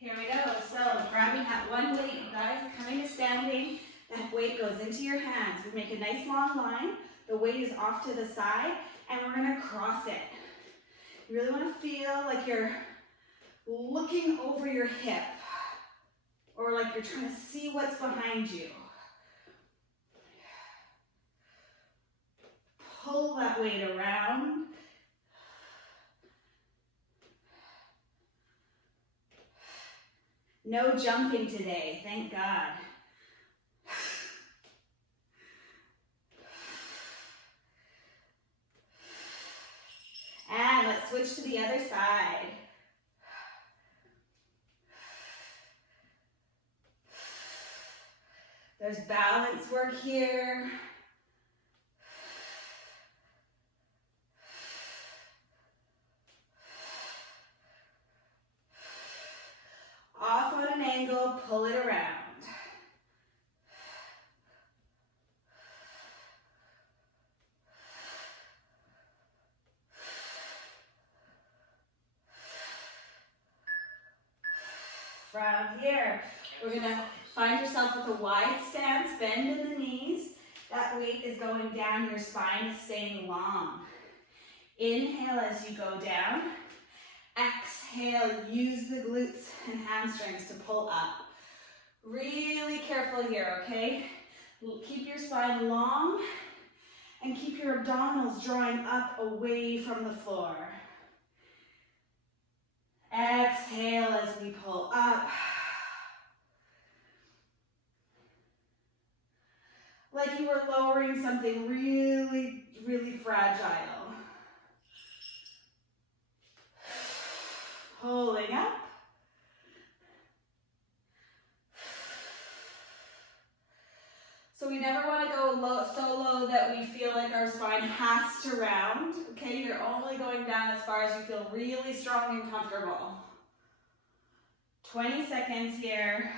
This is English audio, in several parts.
Here we go. So grabbing that one weight, you guys, coming to standing. That weight goes into your hands. We make a nice long line. The weight is off to the side, and we're gonna cross it. You really wanna feel like you're looking over your hip, or like you're trying to see what's behind you. Pull that weight around. No jumping today, thank God. And let's switch to the other side. There's balance work here. Off on an angle, pull it around. From here, we're gonna find yourself with a wide stance, bend in the knees. That weight is going down, your spine is staying long. Inhale as you go down. Exhale, use the glutes and hamstrings to pull up. Really careful here, okay? Keep your spine long and keep your abdominals drawing up away from the floor. Exhale as we pull up. Like you were lowering something really, really fragile. Pulling up. So we never want to go low, so low that we feel like our spine has to round. Okay, you're only going down as far as you feel really strong and comfortable. 20 seconds here.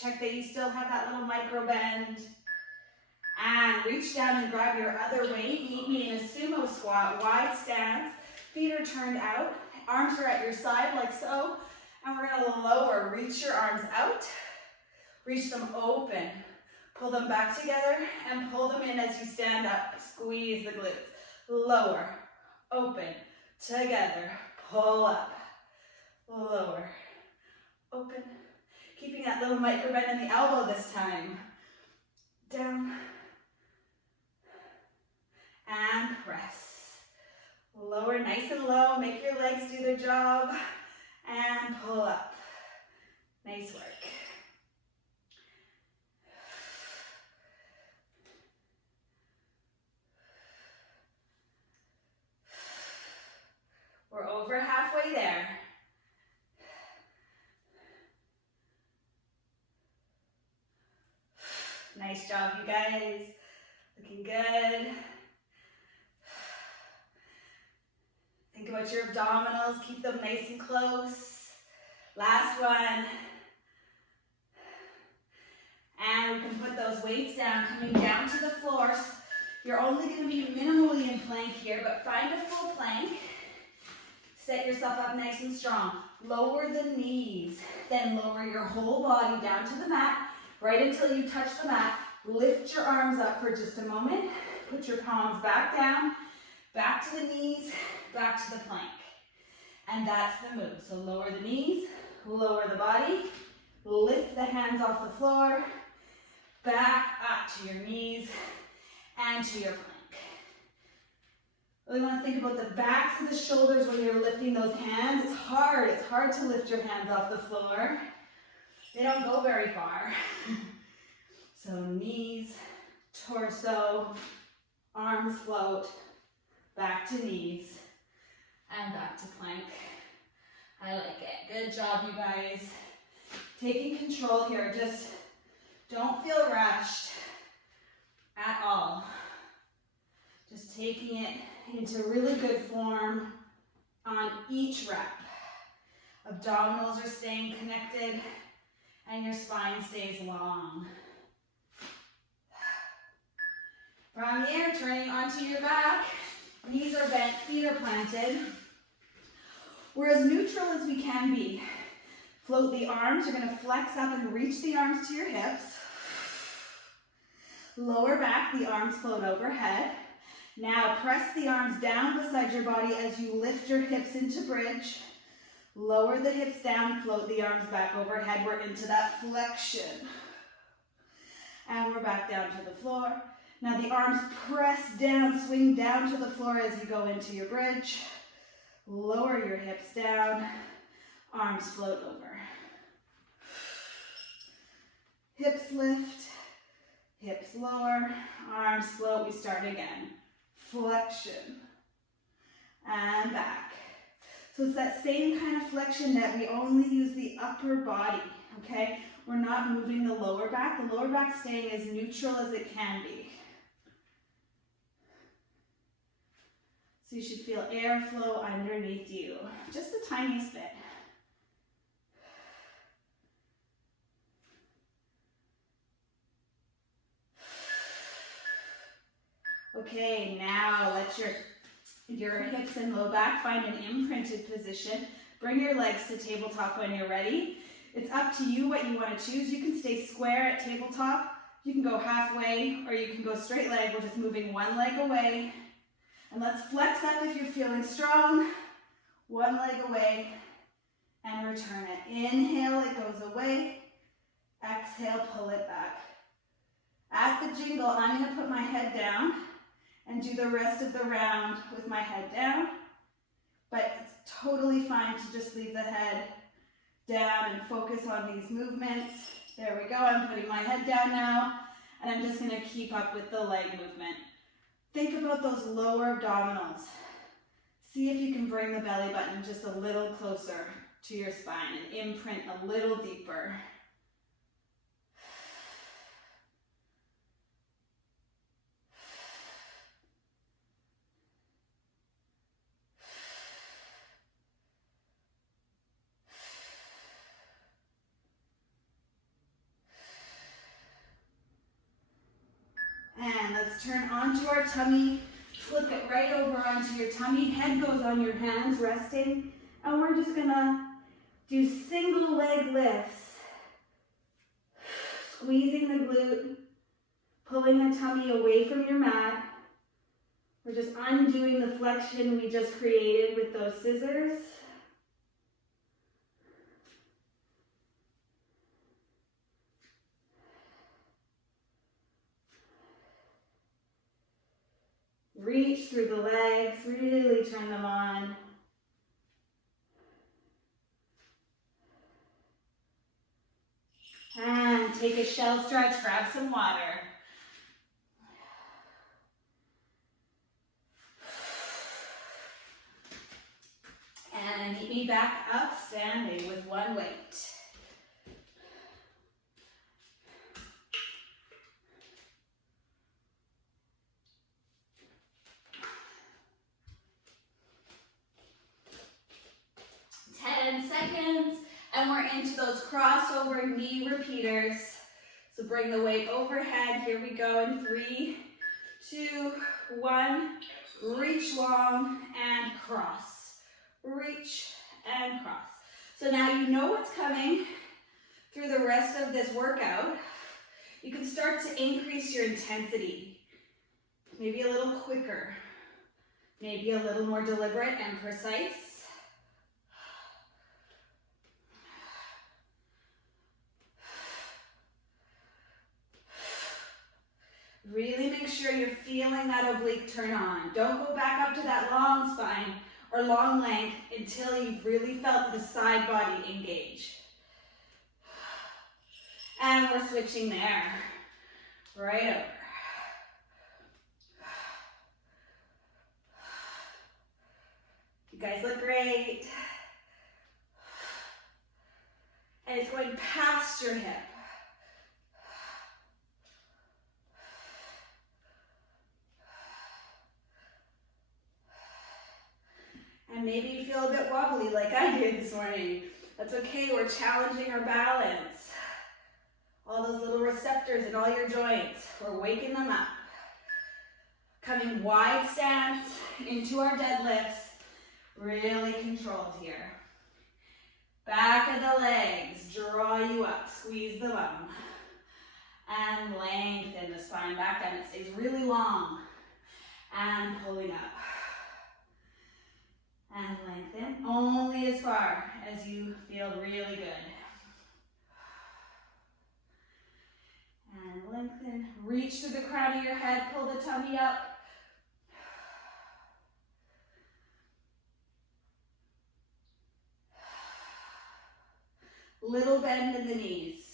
Check that you still have that little micro bend. And reach down and grab your other weight. Meet me in a sumo squat, wide stance. Feet are turned out. Arms are at your side like so. And we're gonna lower. Reach your arms out. Reach them open. Pull them back together and pull them in as you stand up. Squeeze the glutes. Lower, open, together. Pull up, lower, open. Keeping that little micro bend in the elbow this time. Down. And press. Lower nice and low. Make your legs do their job. And pull up. Nice work. We're over halfway there. Nice job, you guys. Looking good. Think about your abdominals. Keep them nice and close. Last one. And we can put those weights down, coming down to the floor. You're only going to be minimally in plank here, but find a full plank. Set yourself up nice and strong. Lower the knees. Then lower your whole body down to the mat. Right until you touch the mat, lift your arms up for just a moment. Put your palms back down, back to the knees, back to the plank. And that's the move. So lower the knees, lower the body, lift the hands off the floor, back up to your knees and to your plank. Really want to think about the backs of the shoulders when you're lifting those hands. It's hard to lift your hands off the floor. They don't go very far. So knees, torso, arms float, back to knees, and back to plank. I like it. Good job, you guys. Taking control here. Just don't feel rushed at all. Just taking it into really good form on each rep. Abdominals are staying connected and your spine stays long. From here, turning onto your back. Knees are bent, feet are planted. We're as neutral as we can be. Float the arms. You're going to flex up and reach the arms to your hips. Lower back, the arms float overhead. Now press the arms down beside your body as you lift your hips into bridge. Lower the hips down, float the arms back overhead. We're into that flexion. And we're back down to the floor. Now the arms press down, swing down to the floor as you go into your bridge. Lower your hips down, arms float over. Hips lift, hips lower, arms float. We start again. Flexion and back. So it's that same kind of flexion that we only use the upper body, okay? We're not moving the lower back. The lower back staying as neutral as it can be. So you should feel airflow underneath you, just the tiniest bit. Okay, now let your hips and low back find an imprinted position. Bring your legs to tabletop when you're ready. It's up to you what you want to choose. You can stay square at tabletop. You can go halfway, or you can go straight leg. We're just moving one leg away. And let's flex up if you're feeling strong. One leg away and return it. Inhale, it goes away. Exhale, pull it back. At the jingle, I'm going to put my head down and do the rest of the round with my head down. But it's totally fine to just leave the head down and focus on these movements. There we go. I'm putting my head down now, and I'm just going to keep up with the leg movement. Think about those lower abdominals. See if you can bring the belly button just a little closer to your spine and imprint a little deeper. And let's turn onto our tummy, flip it right over onto your tummy, head goes on your hands, resting, and we're just gonna do single leg lifts, squeezing the glute, pulling the tummy away from your mat. We're just undoing the flexion we just created with those scissors. Reach through the legs, really turn them on. And take a shell stretch, grab some water. And meet me back up standing with one weight. Seconds, and we're into those crossover knee repeaters. So bring the weight overhead. Here we go in 3, 2, 1. Reach long and cross. Reach and cross. So now you know what's coming through the rest of this workout. You can start to increase your intensity. Maybe a little quicker. Maybe a little more deliberate and precise. Really make sure you're feeling that oblique turn on. Don't go back up to that long spine or long length until you've really felt the side body engage. And we're switching there. Right over. You guys look great. And it's going past your hip. And maybe you feel a bit wobbly like I did this morning. That's okay, we're challenging our balance. All those little receptors in all your joints, we're waking them up. Coming wide stance into our deadlifts. Really controlled here. Back of the legs, draw you up, squeeze the bum. And lengthen the spine back down. It stays really long. And pulling up. And lengthen only as far as you feel really good. And lengthen. Reach through the crown of your head. Pull the tummy up. Little bend in the knees.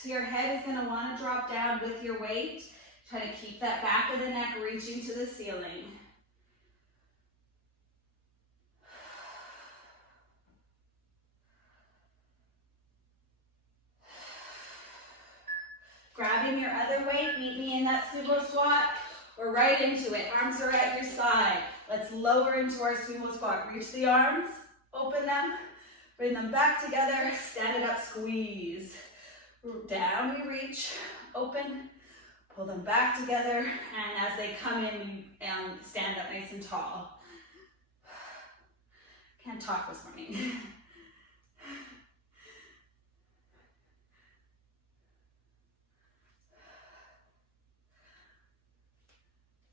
So your head is going to want to drop down with your weight. Try to keep that back of the neck reaching to the ceiling. Grabbing your other weight, meet me in that sumo squat. We're right into it. Arms are at your side. Let's lower into our sumo squat. Reach the arms, open them, bring them back together, stand it up, squeeze. Down we reach, open, pull them back together, and as they come in, you stand up nice and tall. Can't talk this morning.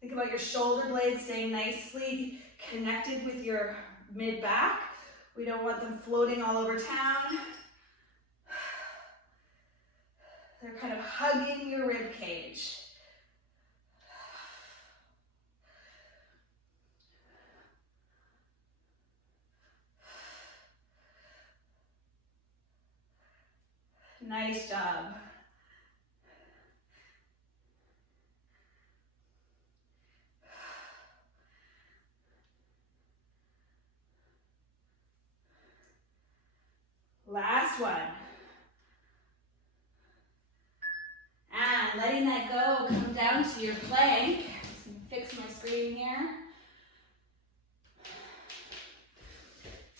Think about your shoulder blades staying nicely connected with your mid-back. We don't want them floating all over town. They're kind of hugging your rib cage. Nice job. Last one. And letting that go, come down to your plank. Fix my screen here.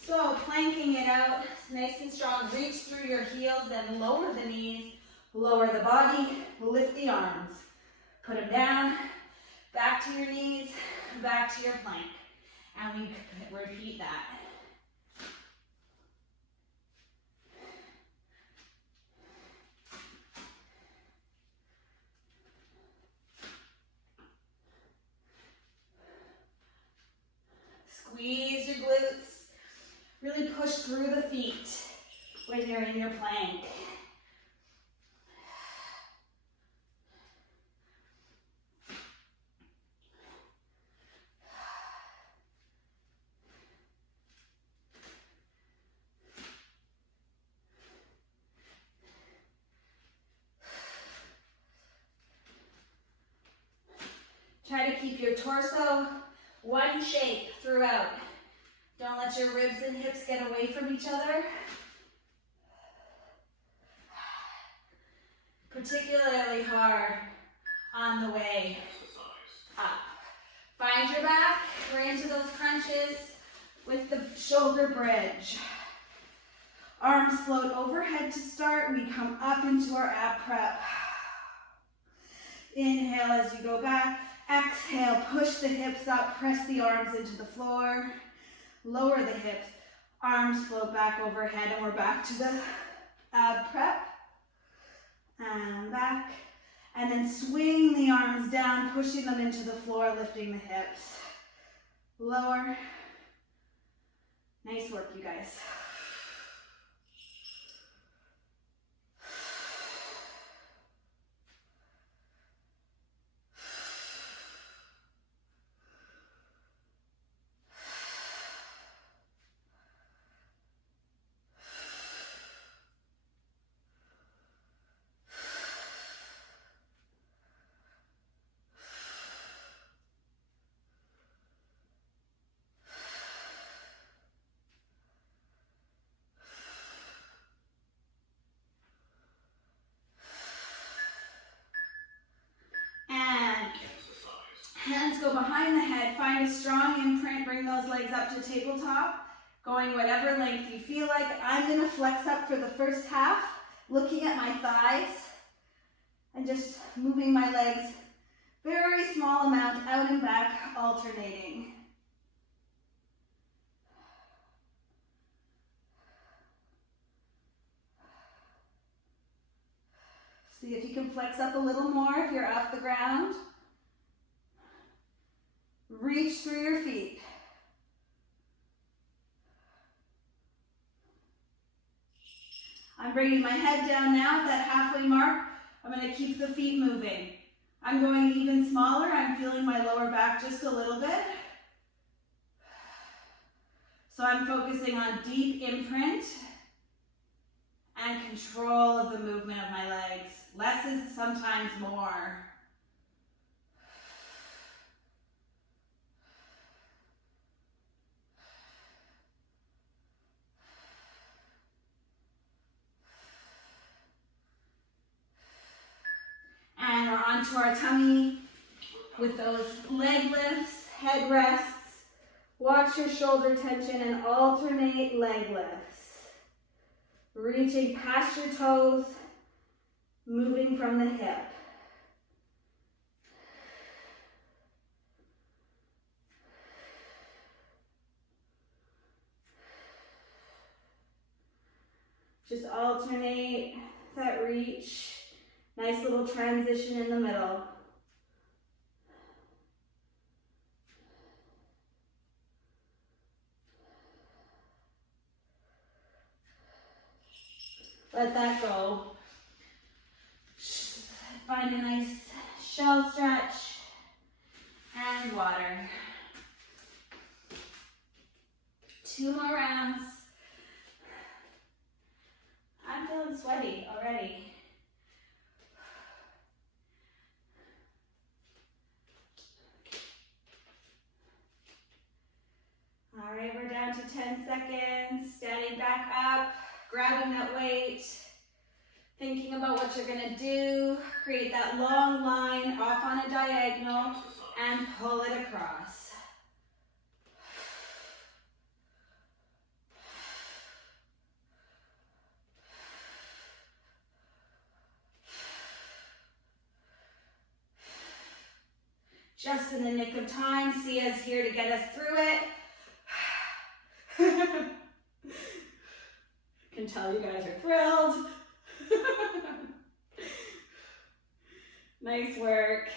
So planking it out, nice and strong. Reach through your heels, then lower the knees, lower the body, lift the arms. Put them down, back to your knees, back to your plank. And we repeat that. Squeeze your glutes. Really push through the feet when you're in your plank. Try to keep your torso one shape throughout. Don't let your ribs and hips get away from each other. Particularly hard on the way up. Find your back, we're into those crunches with the shoulder bridge. Arms float overhead to start. We come up into our ab prep. Inhale as you go back. Exhale, push the hips up, press the arms into the floor. Lower the hips, arms float back overhead, and we're back to the ab prep. And back. And then swing the arms down, pushing them into the floor, lifting the hips. Lower. Nice work, you guys. Hands go behind the head. Find a strong imprint. Bring those legs up to tabletop. Going whatever length you feel like. I'm going to flex up for the first half, looking at my thighs and just moving my legs very small amount out and back, alternating. See if you can flex up a little more if you're off the ground. Reach through your feet. I'm bringing my head down now at that halfway mark. I'm going to keep the feet moving. I'm going even smaller. I'm feeling my lower back just a little bit. So I'm focusing on deep imprint and control of the movement of my legs. Less is sometimes more. And we're onto our tummy with those leg lifts, head rests. Watch your shoulder tension and alternate leg lifts. Reaching past your toes, moving from the hip. Just alternate that reach. Nice little transition in the middle. Let that go. Find a nice shell stretch and water. 2 more rounds. I'm feeling sweaty already. All right, we're down to 10 seconds. Standing back up, grabbing that weight, thinking about what you're gonna do. Create that long line off on a diagonal and pull it across. Just in the nick of time, Sia's here to get us through it. Can tell you guys are thrilled. Nice work.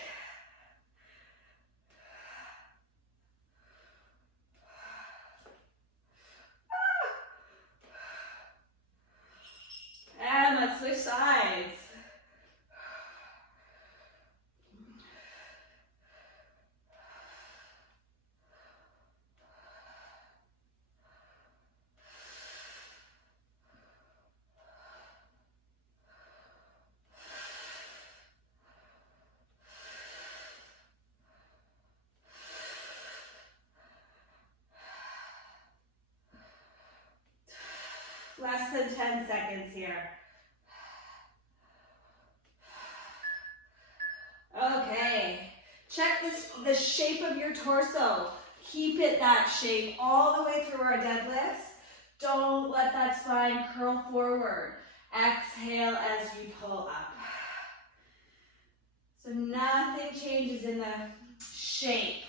And let's switch sides. Less than 10 seconds here. Okay, check the shape of your torso. Keep it that shape all the way through our deadlifts. Don't let that spine curl forward. Exhale as you pull up. So nothing changes in the shape.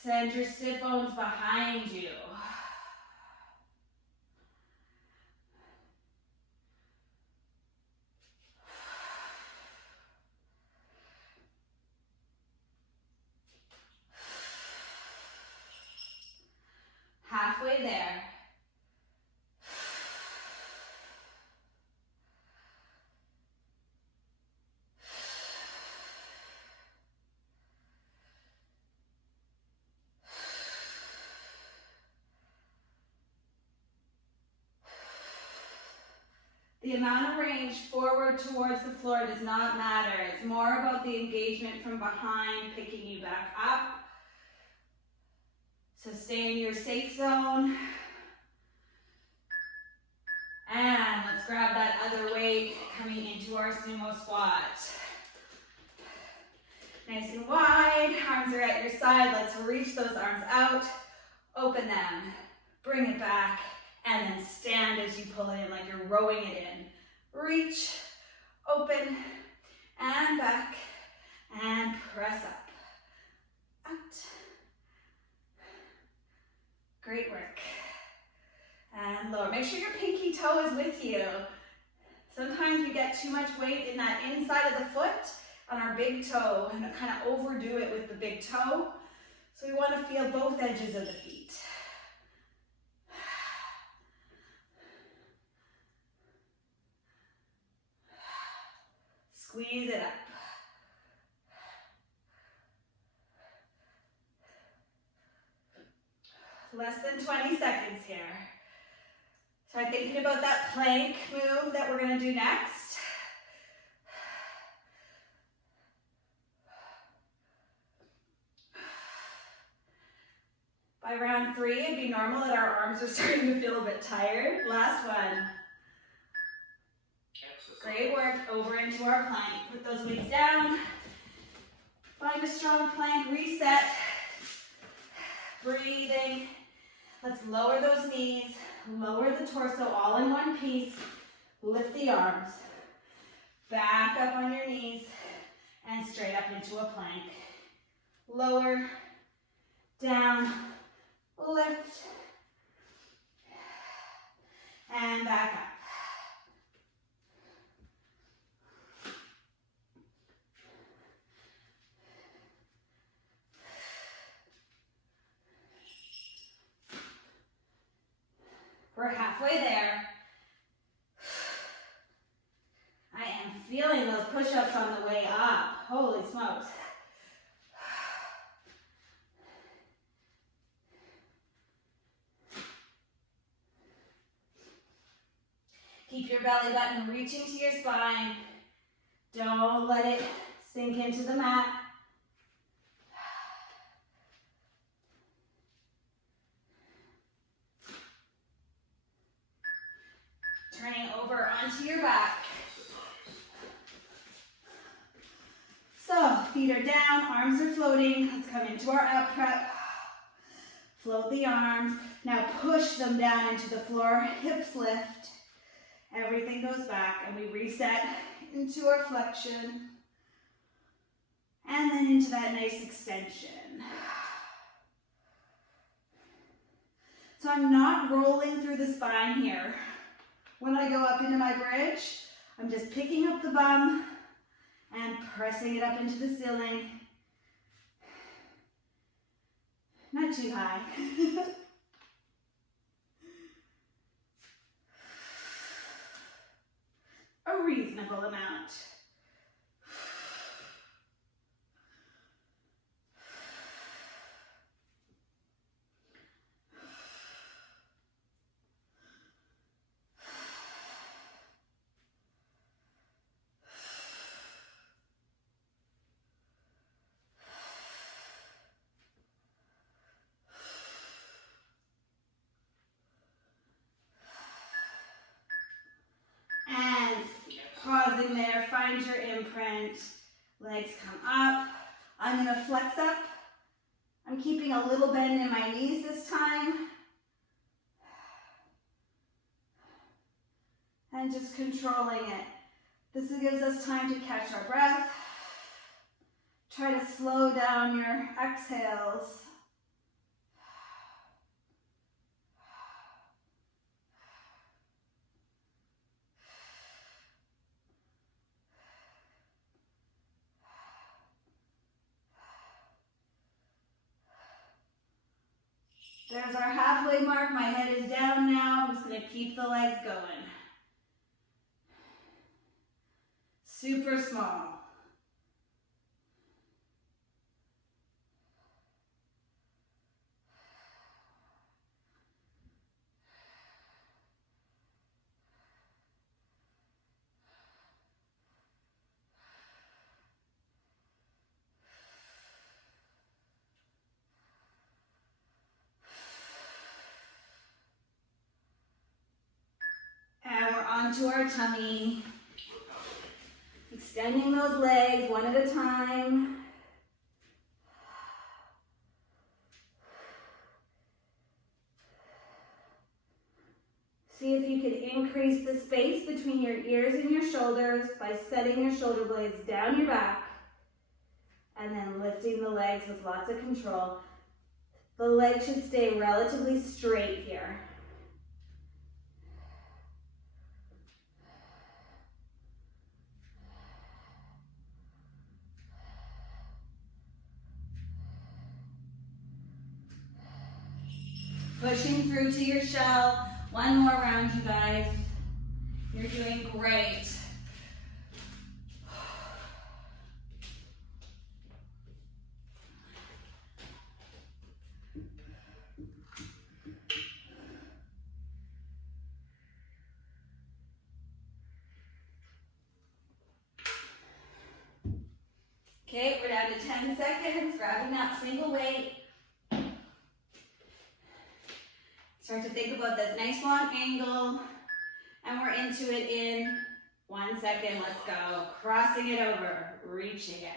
Send your sit bones behind you. Halfway there. The amount of range forward towards the floor does not matter. It's more about the engagement from behind, picking you back up. So stay in your safe zone. And let's grab that other weight. Come our sumo squat. Nice and wide, arms are at your side. Let's reach those arms out, open them, bring it back, and then stand as you pull it in like you're rowing it in. Reach, open, and back, and press up, out. Great work. And lower. Make sure your pinky toe is with you. Sometimes we get too much weight in that inside of the foot on our big toe and kind of overdo it with the big toe. So we want to feel both edges of the feet. Squeeze it up. Less than 20 seconds here. Start thinking about that plank move that we're going to do next. By round 3, it'd be normal that our arms are starting to feel a bit tired. Last one. Great work. Over into our plank. Put those weights down. Find a strong plank. Reset. Breathing. Let's lower those knees. Lower the torso all in one piece. Lift the arms. Back up on your knees. And straight up into a plank. Lower. Down. Lift. And back up. We're halfway there. I am feeling those push-ups on the way up. Holy smokes. Keep your belly button reaching to your spine. Don't let it sink into the mat. Turning over onto your back. So, feet are down, arms are floating. Let's come into our up prep. Float the arms. Now push them down into the floor. Hips lift. Everything goes back and we reset into our flexion. And then into that nice extension. So I'm not rolling through the spine here. When I go up into my bridge, I'm just picking up the bum and pressing it up into the ceiling. Not too high. A reasonable amount. Pausing there, find your imprint. Legs come up. I'm going to flex up. I'm keeping a little bend in my knees this time. And just controlling it. This gives us time to catch our breath. Try to slow down your exhales. There's our halfway mark. My head is down now. I'm just going to keep the legs going. Super small. And we're onto our tummy. Extending those legs one at a time. See if you can increase the space between your ears and your shoulders by setting your shoulder blades down your back and then lifting the legs with lots of control. The legs should stay relatively straight here. Pushing through to your shell. One more round, you guys. You're doing great. Okay, we're down to 10 seconds, grabbing that single weight. Start to think about this nice long angle, and we're into it in 1 second. Let's go. Crossing it over, reaching it.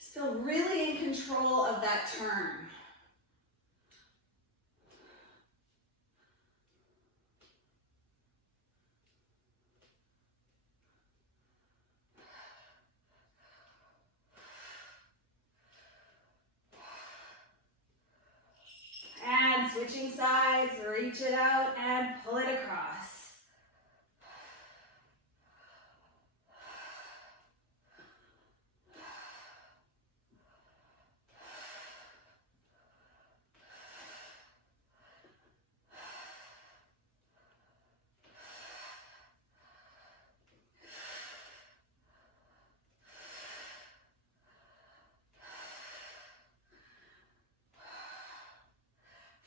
Still really in control of that turn. And switching sides, reach it out and pull it across.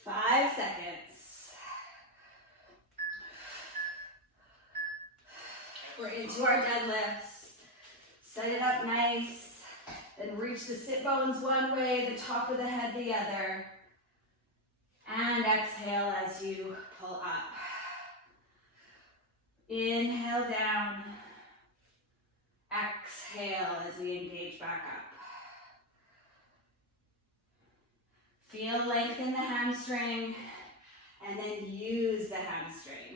Five seconds. We're into our deadlifts. Set it up nice. Then reach the sit bones one way, the top of the head the other. And exhale as you pull up. Inhale down. Exhale as we engage back up. Feel length in the hamstring, and then use the hamstring.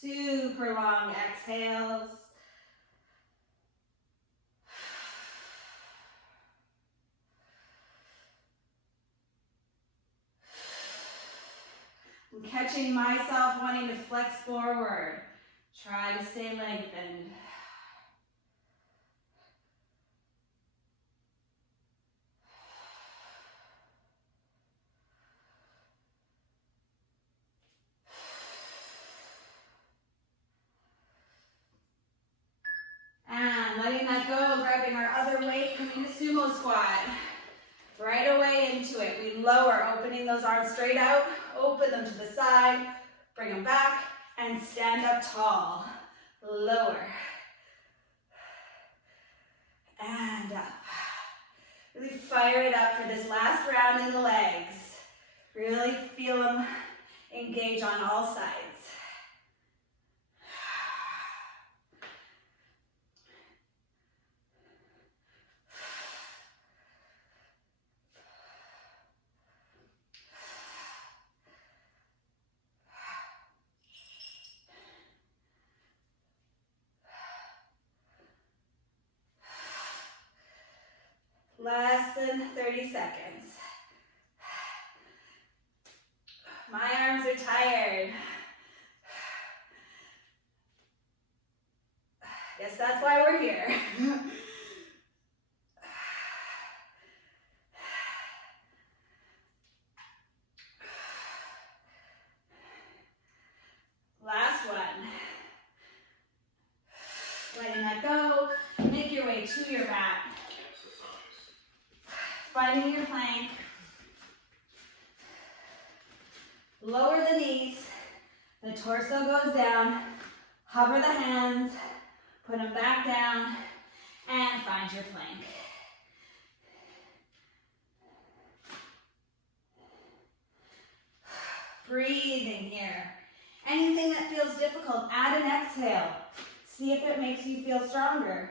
Super long exhales. I'm catching myself wanting to flex forward. Try to stay lengthened. And letting that go, grabbing our other weight, coming to sumo squat. Right away into it. We lower, opening those arms straight out, open them to the side, bring them back, and stand up tall. Lower. And up. Really fire it up for this last round in the legs. Really feel them engage on all sides. Less than 30 seconds. My arms are tired. Guess that's why we're here. Last one. Letting that go. Make your way to your mat. finding your plank. Lower the knees, the torso goes down, hover the hands, put them back down, and find your plank. Breathing here. Anything that feels difficult, add an exhale. See if it makes you feel stronger.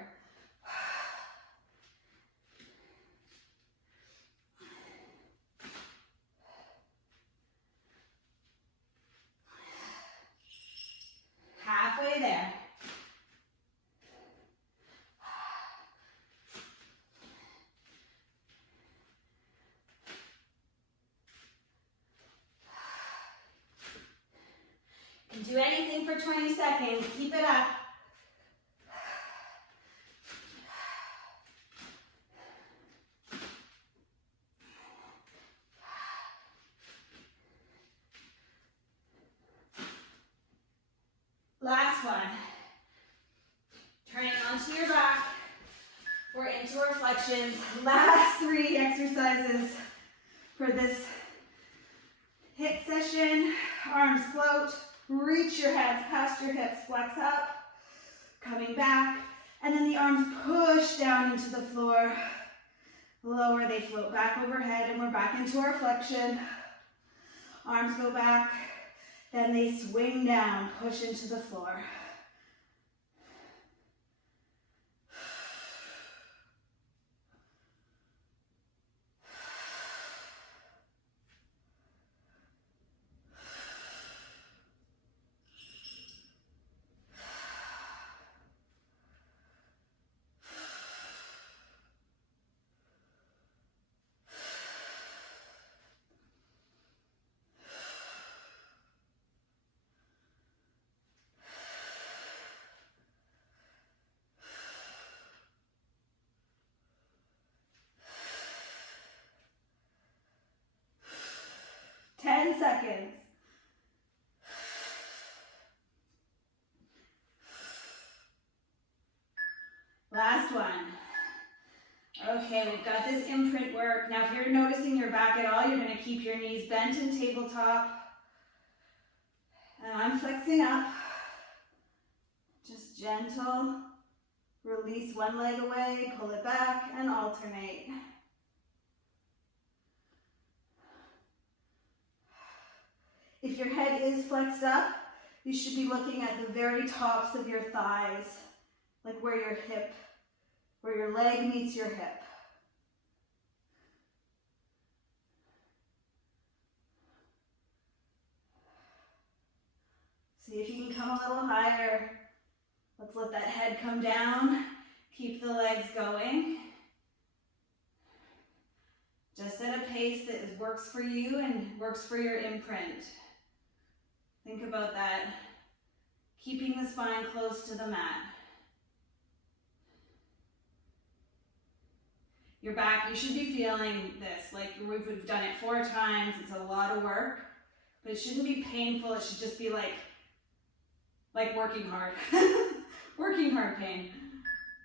Halfway there. You can do anything for 20 seconds. Keep it up. Last one. Turning onto your back. We're into reflections. Last 3 exercises for this HIIT session. Arms float. Reach your hands past your hips. Flex up. Coming back. And then the arms push down into the floor. Lower, they float back overhead, and we're back into our flexion. Arms go back. Then they swing down, push into the floor. Seconds. Last one. Okay, we've got this imprint work. Now if you're noticing your back at all, you're going to keep your knees bent in tabletop. And I'm flexing up. Just gentle. Release one leg away, pull it back, and alternate. If your head is flexed up, you should be looking at the very tops of your thighs, like where your hip, where your leg meets your hip. See if you can come a little higher. Let's let that head come down. Keep the legs going. Just at a pace that works for you and works for your imprint. Think about that. Keeping the spine close to the mat. Your back, you should be feeling this. Like we've done it 4 times. It's a lot of work, but it shouldn't be painful. It should just be like working hard. Working hard pain.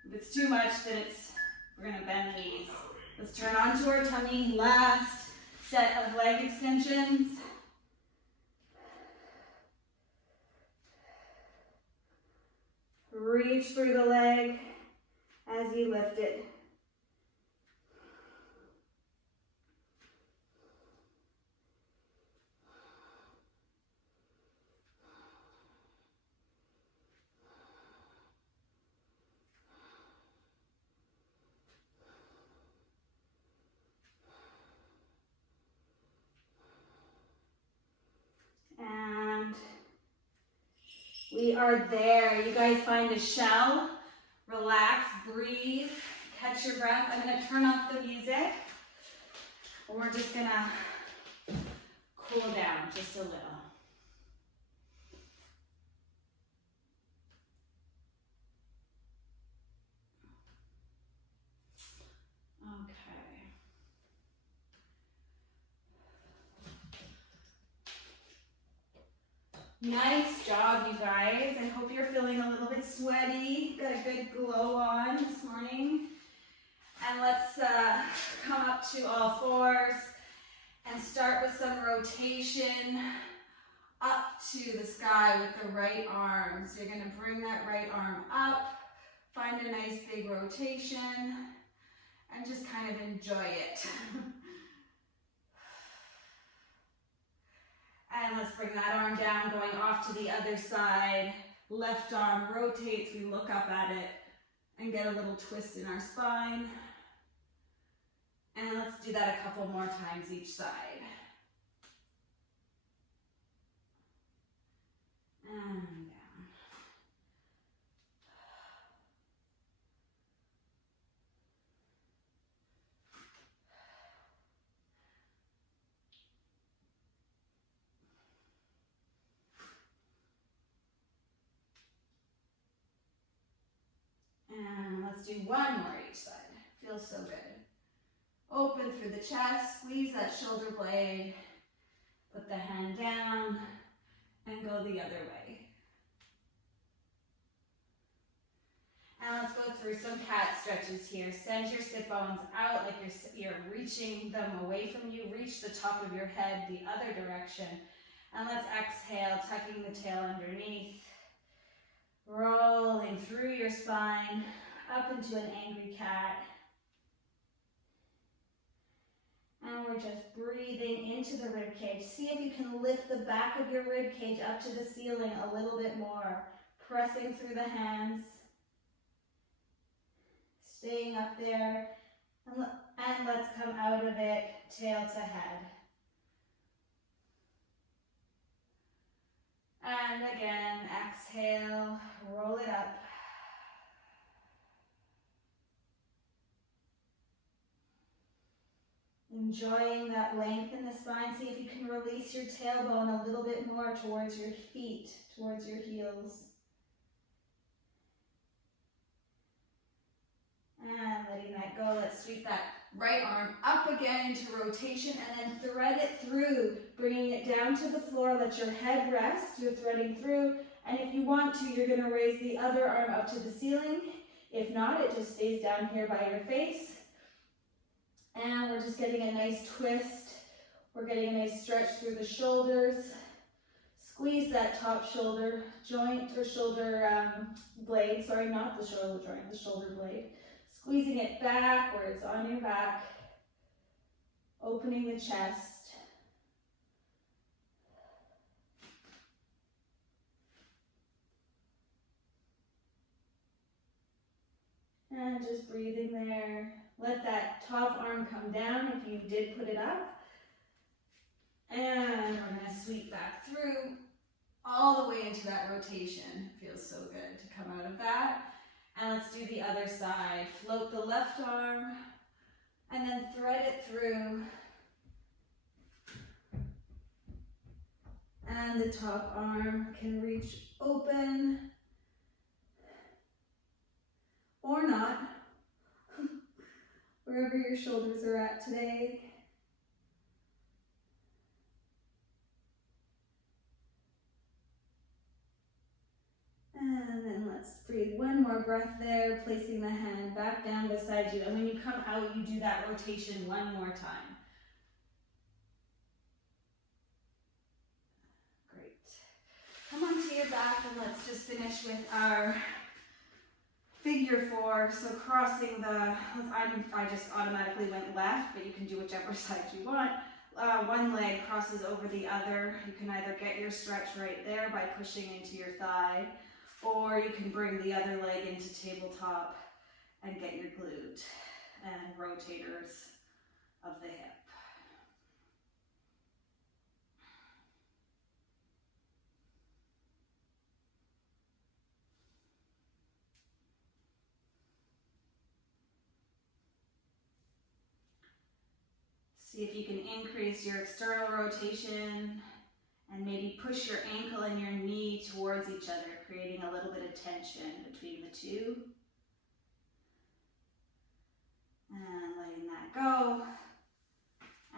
If it's too much, then we're gonna bend the knees. Let's turn onto our tummy. Last set of leg extensions. Reach through the leg as you lift it. And we are there. You guys find a shell, relax, breathe, catch your breath. I'm going to turn off the music. And we're just going to cool down just a little. Okay. Nice job, you guys. I hope you're feeling a little bit sweaty. Got a good glow on this morning. And let's come up up to all fours and start with some rotation up to the sky with the right arm. So you're going to bring that right arm up, find a nice big rotation, and just kind of enjoy it. And let's bring that arm down, going off to the other side. Left arm rotates, we look up at it and get a little twist in our spine. And let's do that a couple more times each side. And down. And let's do one more each side. Feels so good. Open through the chest, squeeze that shoulder blade, put the hand down, and go the other way. And let's go through some cat stretches here. Send your sit bones out like you're reaching them away from you. Reach the top of your head the other direction. And let's exhale, tucking the tail underneath. Rolling through your spine, up into an angry cat. And we're just breathing into the rib cage. See if you can lift the back of your rib cage up to the ceiling a little bit more. Pressing through the hands. Staying up there. And let's come out of it, tail to head. And again, exhale, roll it up. Enjoying that length in the spine. See if you can release your tailbone a little bit more towards your feet, towards your heels. And letting that go, let's sweep that right arm up again into rotation and then thread it through, bringing it down to the floor. Let your head rest. You're threading through. And if you want to, you're going to raise the other arm up to the ceiling. If not, it just stays down here by your face. And we're just getting a nice twist. We're getting a nice stretch through the shoulders. Squeeze that top shoulder joint or shoulder blade. Sorry, not the shoulder joint, the shoulder blade. Squeezing it backwards on your back. Opening the chest. And just breathing there. Let that top arm come down if you did put it up. And we're going to sweep back through all the way into that rotation. Feels so good to come out of that. And let's do the other side. Float the left arm and then thread it through. And the top arm can reach open or not, wherever your shoulders are at today. And then let's breathe one more breath there, placing the hand back down beside you. And when you come out, you do that rotation one more time. Great. Come onto your back and let's just finish with our figure four. So crossing the, I just automatically went left, but you can do whichever side you want. One leg crosses over the other. You can either get your stretch right there by pushing into your thigh, or you can bring the other leg into tabletop and get your glute and rotators of the hip. See if you can increase your external rotation and maybe push your ankle and your knee towards each other, creating a little bit of tension between the two. And letting that go.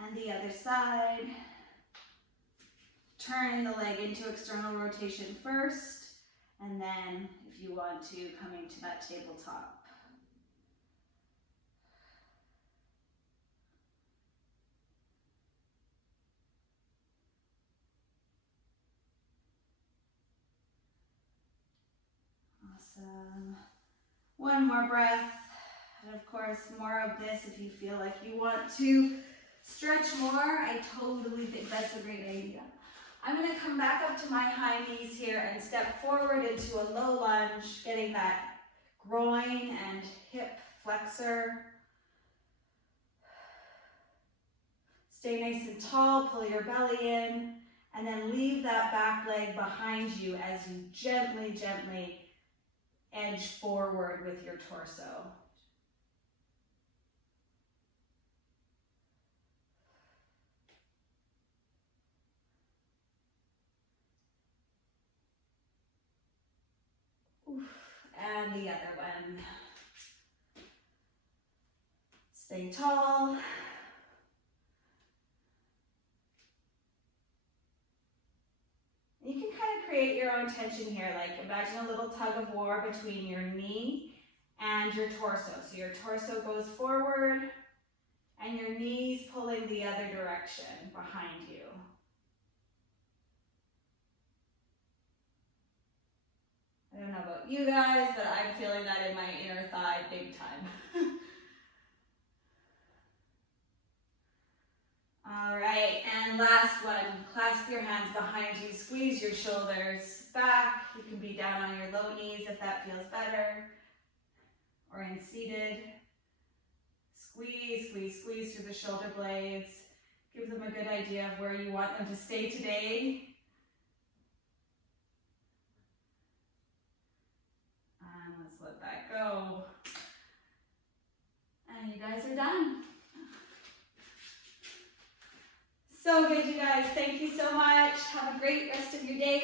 And the other side. Turning the leg into external rotation first, and then if you want to, coming to that tabletop. Awesome. One more breath. And of course, more of this if you feel like you want to stretch more. I totally think that's a great idea. I'm going to come back up to my high knees here and step forward into a low lunge, getting that groin and hip flexor. Stay nice and tall, pull your belly in, and then leave that back leg behind you as you gently, gently edge forward with your torso. And the other one. Stay tall. You can kind of create your own tension here, like imagine a little tug of war between your knee and your torso. So your torso goes forward and your knees pulling the other direction behind you. I don't know about you guys, but I'm feeling that in my inner thigh big time. All right, and last one, clasp your hands behind you, squeeze your shoulders back. You can be down on your low knees if that feels better, or in seated. Squeeze, squeeze, squeeze through the shoulder blades. Give them a good idea of where you want them to stay today. And let's let that go. And you guys are done. So good, you guys. Thank you so much. Have a great rest of your day.